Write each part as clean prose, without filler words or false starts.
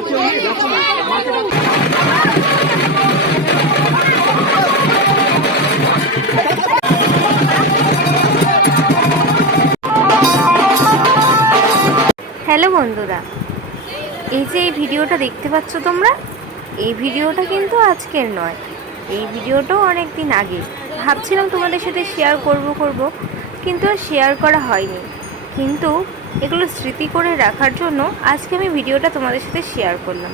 Hello বন্ধুরা, এই যে এই ভিডিওটা দেখতে পাচ্ছ তোমরা, এই ভিডিওটা কিন্তু আজকের নয়, এই ভিডিওটাও অনেক দিন আগে ভাবছিলাম তোমাদের সাথে শেয়ার করব, কিন্তু আর শেয়ার করা হয়নি। কিন্তু এগুলো স্মৃতি করে রাখার জন্য আজকে আমি ভিডিওটা তোমাদের সাথে শেয়ার করলাম।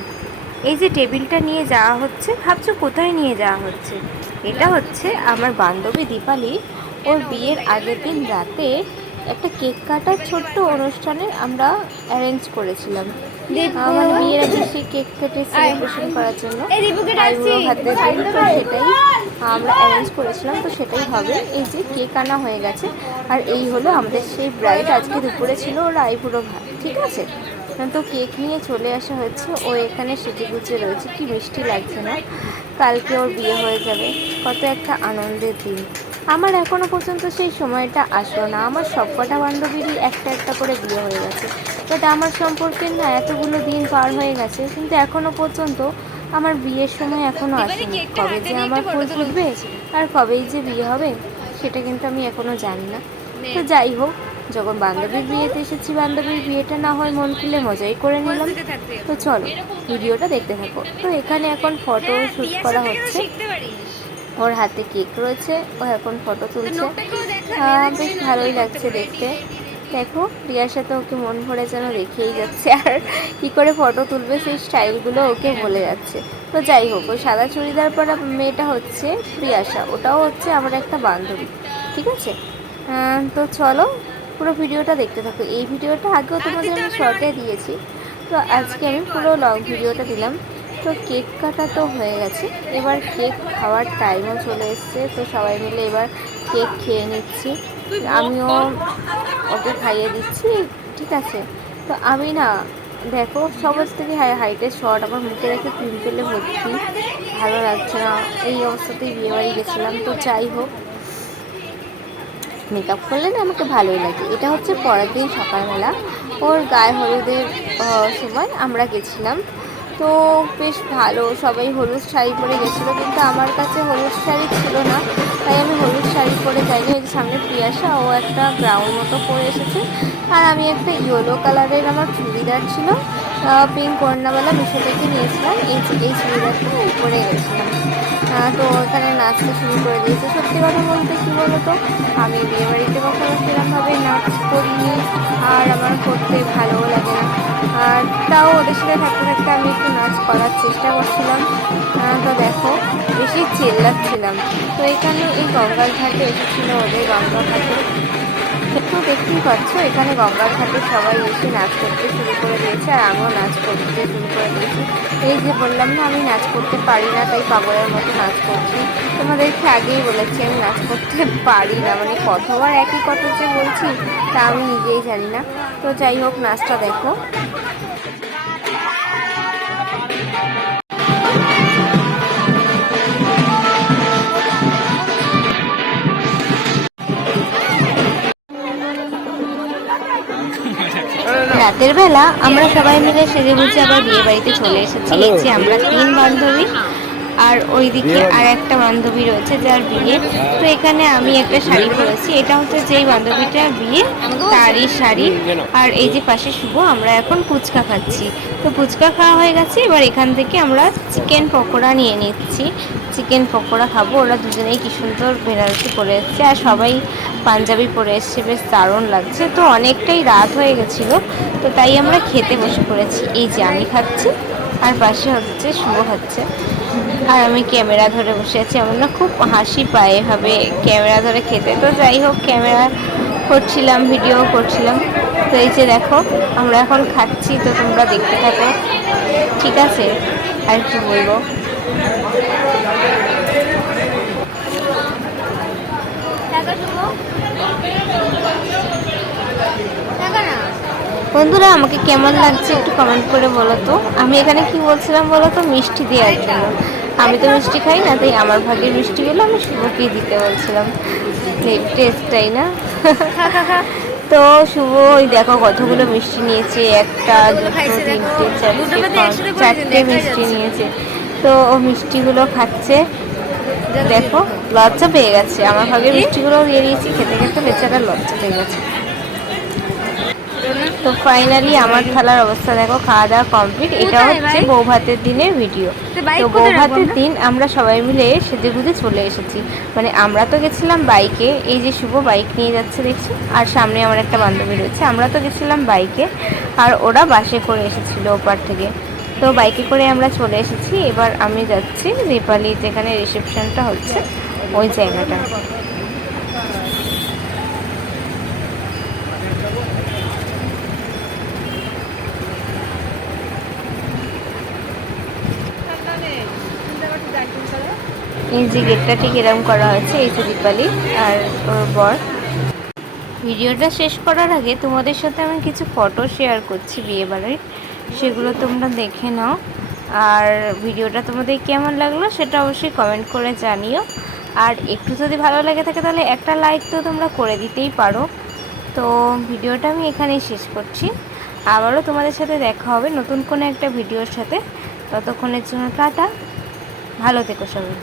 এই যে টেবিলটা নিয়ে যাওয়া হচ্ছে, ভাবছো কোথায় নিয়ে যাওয়া হচ্ছে? এটা হচ্ছে আমার বান্ধবী দীপালি, ওর বিয়ের আগের দিন রাতে একটা কেক কাটার ছোট্ট অনুষ্ঠানে আমরা অ্যারেঞ্জ করেছিলাম। আমার মেয়ের আগে সেই কেক কেটে সেলিব্রেশন করার জন্য আইবুড়ো ভাতের দিন, তো সেটাই আমরা অ্যারেঞ্জ করেছিলাম। তো সেটাই হবে। এই যে কেক আনা হয়ে গেছে, আর এই হলো আমাদের সেই ব্রাইড। আজকে দুপুরে ছিল ওর আইবুড়ো ভাত, ঠিক আছে? তো কেক নিয়ে চলে আসা হচ্ছে। ও এখানে সেজে গুজে রয়েছে, কি মিষ্টি লাগছে না? কালকে ওর বিয়ে হয়ে যাবে, কত একটা আনন্দের দিন। আমার এখনও পর্যন্ত সেই সময়টা আসলো না। আমার সবকটা বান্ধবীরই একটা একটা করে বিয়ে হয়ে গেছে, বাট আমার সম্পর্কে না এতগুলো দিন পার হয়ে গেছে, কিন্তু এখনও পর্যন্ত আমার বিয়ের সময় এখনও আসেনি। কবে যে আমার ফুল ফুটবে আর কবেই যে বিয়ে হবে সেটা কিন্তু আমি এখনও জানি না। তো যাই হোক, যখন বান্ধবীর বিয়েতে এসেছি, বান্ধবীর বিয়েটা না হয় মন খুলে মজাই করে নিলাম। তো চলো ভিডিওটা দেখতে থাকো। তো এখানে এখন ফটো শ্যুট করা হচ্ছে, ওর হাতে কেক রয়েছে, ও এখন ফটো তুলছে। বেশ ভালোই লাগছে দেখতে। দেখো রিয়ার সাথে ওকে মন ভরে যেন রেখেই যাচ্ছে, আর কী করে ফটো তুলবে সেই স্টাইলগুলো ওকে বলে যাচ্ছে। তো যাই হোক, ওই সাদা চুড়িদার পরা মেয়েটা হচ্ছে প্রিয়াশা, ওটাও হচ্ছে আমার একটা বান্ধবী, ঠিক আছে? তো চলো পুরো ভিডিওটা দেখতে থাকো। এই ভিডিওটা আগেও তোমাদের আমি শর্টে দিয়েছি, তো আজকে আমি পুরো লং ভিডিওটা দিলাম। তো কেক কাটা তো হয়ে গেছে, এবার কেক খাওয়ার টাইমও চলে এসছে। তো সবাই মিলে এবার কেক খেয়ে নিচ্ছি, আমিও ওকে খাইয়ে দিচ্ছি, ঠিক আছে? তো আমি না, দেখো সবার থেকে হাইটের শর্ট, আমার মুখে রেখে পিম্পলে ভর্তি, ভালো লাগছে না। এই অবস্থাতেই বিয়েবাড়ি গেছিলাম। তো যাই হোক, মেকআপ করলে না আমাকে ভালোই লাগে। এটা হচ্ছে পরের দিন সকালবেলা, ওর গায়ে হলুদের সময় আমরা গেছিলাম। তো বেশ ভালো, সবাই হলুদ শাড়ি পরে গেছিলো, কিন্তু আমার কাছে হলুদ শাড়ি ছিল না, তাই আমি হলুদ শাড়ি পরে যাইনি। ওই যে সামনে প্রিয়াশা, ও একটা গ্রাউন্ড মতো পরে এসেছে, আর আমি একটা ইয়েলো কালারের আমার চুড়িদার ছিল, পিঙ্ক ওড়নাওয়ালা মিশো থেকে নিয়েছিলাম। এই চুড়িদারটা আমি পরে গেছিলাম। তো এখানে নাচতে শুরু করে দিয়েছে। সত্যি কথা বলতে কী বলো তো, আমি বিয়েবাড়িতে কখনো সেরকমভাবে নাচ করিনি, আর আমার করতে ভালোও লাগে না। আর তাও ওদের সাথে থাকতে থাকতে আমি একটু নাচ করার চেষ্টা করছিলাম। তো দেখো বেশি চিল্লাচ্ছিলাম। তো এখানে এই গঙ্গার ঘাটে এসেছিলো, ওদের গঙ্গা ঘাটে। তো দেখতেই পাচ্ছ, এখানে গঙ্গার ঘাটে সবাই এসে নাচ করতে শুরু করে দিয়েছে, আর আমিও নাচ করতে শুরু করে দিয়েছি। এই যে বললাম না আমি নাচ করতে পারি না, তাই পাগলের মতো নাচ করছি। তোমাদেরকে আগেই বলেছি আমি নাচ করতে পারি না, মানে কতবার একই কথা যে বলছি তা আমি নিজেই জানি না। তো যাই হোক, নাচটা দেখো। রাতের বেলা আমরা সবাই মিলে সেজে গুজে আবার বিয়ে বাড়িতে চলে এসেছি। এই যে আমরা 3 বান্ধবী, আর ওইদিকে আর একটা বান্ধবী রয়েছে যার বিয়ে। তো এখানে আমি একটা শাড়ি পরেছি, এটা হচ্ছে যেই বান্ধবীটার বিয়ে তারই শাড়ি। আর এই যে পাশে শুভ, আমরা এখন ফুচকা খাচ্ছি। তো ফুচকা খাওয়া হয়ে গেছে, এবার এখান থেকে আমরা চিকেন পকোড়া নিয়ে নিচ্ছি। চিকেন পকোড়া খাবো। ওরা দুজনেই কি সুন্দর বেনারসি পরে এসছে, আর সবাই পাঞ্জাবি পরে এসছে, বেশ দারুণ লাগছে। তো অনেকটাই রাত হয়ে গেছিলো, তো তাই আমরা খেতে বসে পড়েছি। এই যে আমি খাচ্ছি, আর পাশে হচ্ছে শুভ খাচ্ছে, আর আমি ক্যামেরা ধরে বসে আছি। আমার না খুব হাসি পায় এভাবে ক্যামেরা ধরে খেতে। তো যাই হোক, ক্যামেরা করছিলাম, ভিডিও করছিলাম। তো এই যে দেখো আমরা এখন খাচ্ছি, তো তোমরা দেখতে থাকো, ঠিক আছে? আর কি বলবো, বন্ধুরা আমাকে কেমন লাগছে একটু কমেন্ট করে বলো তো। আমি এখানে কি বলছিলাম বলো তো, মিষ্টি দেওয়ার জন্য। আমি তো মিষ্টি খাই না, তাই আমার ভাগের মিষ্টিগুলো আমি শুভকেই দিতে বলছিলাম। টেস্টটাই না তো শুভ ওই দেখো কতগুলো মিষ্টি নিয়েছে, একটা দুটো তিনটে চারটে মিষ্টি নিয়েছে। তো ও মিষ্টিগুলো খাচ্ছে, দেখো লজ্জা পেয়ে গেছে। আমার ভাগে মিষ্টিগুলো দিয়ে দিয়েছি, খেতে খেতে বেচারা লজ্জা পেয়ে গেছে। তো ফাইনালি আমার খেলার অবস্থা দেখো, খাওয়া দাওয়া কমপ্লিট। এটা হচ্ছে বউ ভাতের দিনের ভিডিও। তো বউ ভাতের দিন আমরা সবাই মিলে সেজে গুজে চলে এসেছি। মানে আমরা তো গেছিলাম বাইকে, এই যে শুভ বাইক নিয়ে যাচ্ছে দেখছি, আর সামনে আমার একটা বান্ধবী রয়েছে। আমরা তো গেছিলাম বাইকে, আর ওরা বাসে করে এসেছিলো ওপার থেকে। তো বাইকে করে আমরা চলে এসেছি। এবার আমি যাচ্ছি নেপালি যেখানে রিসেপশনটা হচ্ছে ওই জায়গাটা। এই যে গেটটা ঠিক এরকম করা হয়েছে, এই যে দীপালি আর ওর বর। ভিডিওটা শেষ করার আগে তোমাদের সাথে আমি কিছু ফটো শেয়ার করছি বিয়েবাড়ির, সেগুলো তোমরা দেখে নাও। আর ভিডিওটা তোমাদের কেমন লাগলো সেটা অবশ্যই কমেন্ট করে জানিও। আর একটু যদি ভালো লাগে থাকে তাহলে একটা লাইক তো তোমরা করে দিতেই পারো। তো ভিডিওটা আমি এখানেই শেষ করছি। আবারও তোমাদের সাথে দেখা হবে নতুন কোনো একটা ভিডিওর সাথে। ততক্ষণের জন্য টাটা, ভালো থেকো সবাই।